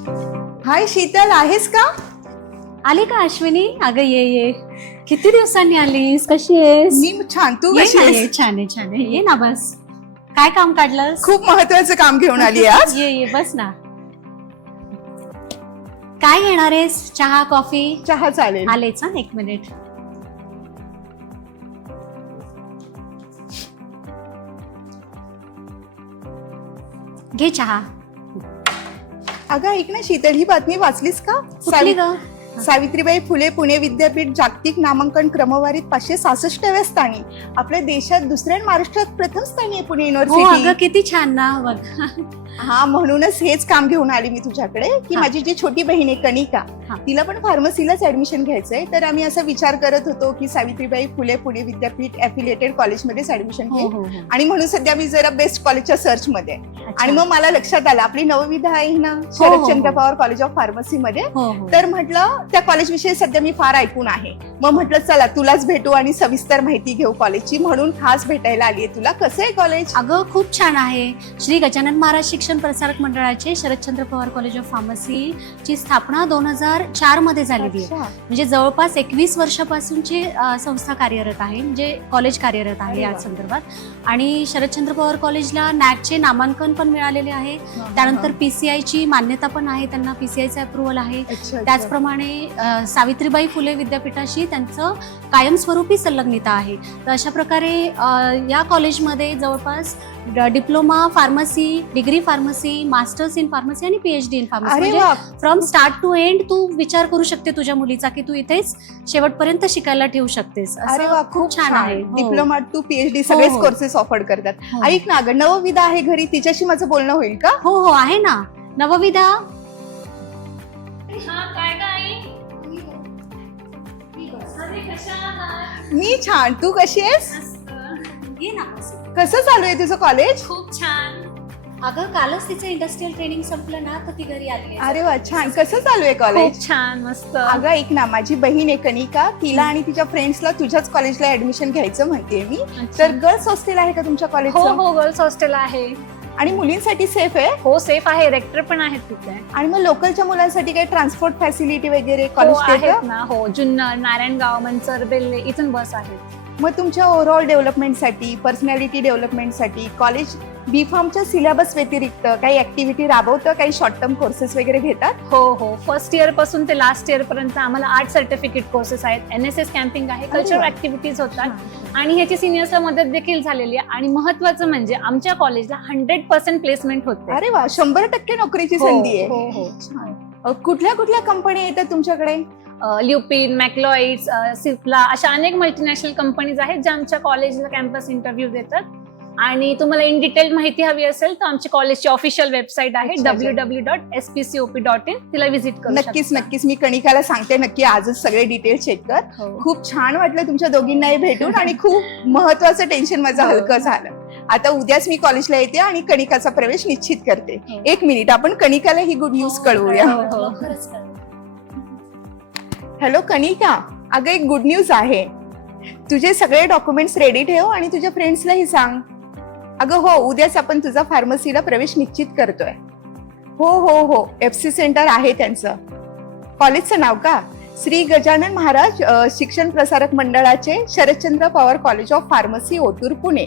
हाय शीतल, आहेस का? आली का अश्विनी? अगं ये किती दिवसांनी आलीस, कशी आहेस? मी छान, तू ये कशी ना, आहेस? ये, छान आहे छान आहे, ये ना बस. काय काम काढलंस? खूप महत्वाचं काम घेऊन आली आज. ये बस ना. काय घेणार आहेस? चहा कॉफी? चहा चालेल. आलेच हा, एक मिनिट. घे चहा. अगं ऐक ना शीतल, ही बातमी वाचलीस का? कुठली ग? सावित्रीबाई फुले पुणे विद्यापीठ जागतिक नामांकन क्रमवारीत 566व्या स्थानी. आपल्या देशात दुसऱ्या आणि महाराष्ट्रात प्रथम स्थानी आहे पुणे हो युनिव्हर्सिटी. अगं किती छान ना बघ. हा, म्हणूनच हेच काम घेऊन आली मी तुझ्याकडे की हा. माझी जी छोटी बहीण आहे कणिका, हा. तिला पण फार्मसीलाच ऍडमिशन घ्यायचंय. तर आम्ही असा विचार करत होतो की सावित्रीबाई फुले पुणे विद्यापीठ एफिलिएटेड कॉलेजमध्येच ऍडमिशन हो घेऊ. हो आणि म्हणून सध्या मी जरा बेस्ट कॉलेजच्या सर्च मध्ये आहे. अच्छा. आणि मग मला लक्षात आलं आपली नवविधा आहे ना हो, शरदचंद्र हो. पवार कॉलेज ऑफ फार्मसी मध्ये. हो तर म्हटलं त्या कॉलेज विषयी सध्या मी फार ऐकून आहे. मग म्हटलं चला तुलाच भेटू आणि सविस्तर माहिती घेऊ कॉलेजची, म्हणून खास भेटायला आली आहे तुला. कसं आहे कॉलेज? अगं खूप छान आहे. श्री गजानन महाराज शिक्षण प्रसारक मंडळाचे Sharadchandra Pawar college of pharmacy ची स्थापना 2004 मध्ये झालेली आहे. म्हणजे जवळपास 21 वर्षापासूनची संस्था कार्यरत आहे, म्हणजे कॉलेज कार्यरत आहे या संदर्भात. आणि शरदचंद्र पवार कॉलेजला नॅकचे नामांकन पण मिळालेले आहे. त्यानंतर PCI ची मान्यता पण आहे, त्यांना PCIचं अप्रुव्हल आहे. त्याचप्रमाणे सावित्रीबाई फुले विद्यापीठाशी त्यांचं कायमस्वरूपी संलग्नता आहे. तर अशा प्रकारे या कॉलेजमध्ये जवळपास diploma pharmacy, degree pharmacy, masters in pharmacy आणि PhD इन फार्मसी, अरे म्हणजे वा, फ्रॉम स्टार्ट टू एंड तू विचार करू शकते तुझ्या मुलीचा की तू इथेच शेवटपर्यंत शिकायला ठेवू शकतेस. अरे वा, खूप छान आहे. हो. डिप्लोमा टू PhD सगळेच हो. कोर्सेस ऑफर करतात. हो. ऐक ना अगं, नवविधा आहे घरी, तिच्याशी माझं बोलणं होईल का? हो हो आहे ना. नवविधा मी छान, तू कशी आहेस? ये ना बस. कसं चालू आहे तुझं कॉलेज? खूप छान. अगं कालच तिचं इंडस्ट्रियल ट्रेनिंग संपलं ना, तर ती घरी आली. अरे वा, छान. कसं चालू आहे कॉलेज? खूप छान, मस्त. अगं ऐक ना, माझी बहीण आहे कणिका, तिला आणि तिच्या फ्रेंड्सला तुझ्याच कॉलेजला ऍडमिशन घ्यायचं म्हणतेय मी. तर गर्ल्स हॉस्टेल आहे का तुमच्या हो कॉलेजचं? हो, गर्ल्स हॉस्टेल आहे. आणि मुलींसाठी सेफ आहे? हो, सेफ आहे. रेक्टर पण आहेत तिथे. आणि मग लोकलच्या मुलांसाठी काही ट्रान्सपोर्ट फॅसिलिटी वगैरे हो कॉलेज आहेत देतं? ना. हो, जुन्नर, नारायणगाव, मनसर, बेल्ले इथून बस आहेत. मग तुमच्या ओव्हरऑल डेव्हलपमेंटसाठी, पर्सनॅलिटी डेव्हलपमेंटसाठी कॉलेज B.Pharmच्या सिलेबस व्यतिरिक्त काही ऍक्टिव्हिटी राबवतं? काही शॉर्ट टर्म कोर्सेस वगैरे घेतात? हो हो, फर्स्ट इयर पासून ते लास्ट इयर पर्यंत आम्हाला 8 सर्टिफिकेट कोर्सेस आहेत. NSS कॅम्पिंग आहे, कल्चरल वा. ऍक्टिव्हिटीज होतात आणि ह्याची सिनियर्सला मदत देखील झालेली आहे. आणि महत्वाचं म्हणजे आमच्या कॉलेजला 100% प्लेसमेंट होते. अरे वा, 100% नोकरीची हो, संधी आहे. हो हो. छान. कुठल्या कुठल्या कंपन्या येतात तुमच्याकडे? ल्युपिन, मॅक्लॉइड्स, सिप्ला अशा अनेक मल्टीनॅशनल कंपनीज आहेत ज्या आमच्या कॉलेजला कॅम्पस इंटरव्ह्यू देतात. आणि तुम्हाला इन डिटेल माहिती हवी असेल तर आमची कॉलेजची ऑफिशियल वेबसाईट आहे अच्छा. www.spcop.in. तिला व्हिजिट करू नक्कीच शकता. नक्कीच, मी कणिकाला सांगते नक्की आजच सगळे डिटेल चेक कर. हो. खूप छान वाटलं तुमच्या दोघींनाही भेटून आणि खूप महत्वाचं टेन्शन माझं हो. हलकं झालं. आता उद्याच मी कॉलेजला येते आणि कणिकाचा प्रवेश निश्चित करते. हो. 1 मिनिट, आपण कणिकाला ही गुड न्यूज कळवूया. हो, हो. लवकरच कर. हॅलो कणिका, अगं एक गुड न्यूज आहे. तुझे सगळे डॉक्युमेंट्स रेडी ठेव आणि तुझ्या फ्रेंड्सलाही सांग. अगं हो, उद्याच आपण तुझा फार्मसीला प्रवेश निश्चित करतोय. हो हो हो, FC सेंटर आहे त्यांचं. कॉलेजचं नाव का? श्री गजानन महाराज शिक्षण प्रसारक मंडळाचे Sharadchandra Pawar college of pharmacy, Otur, Pune.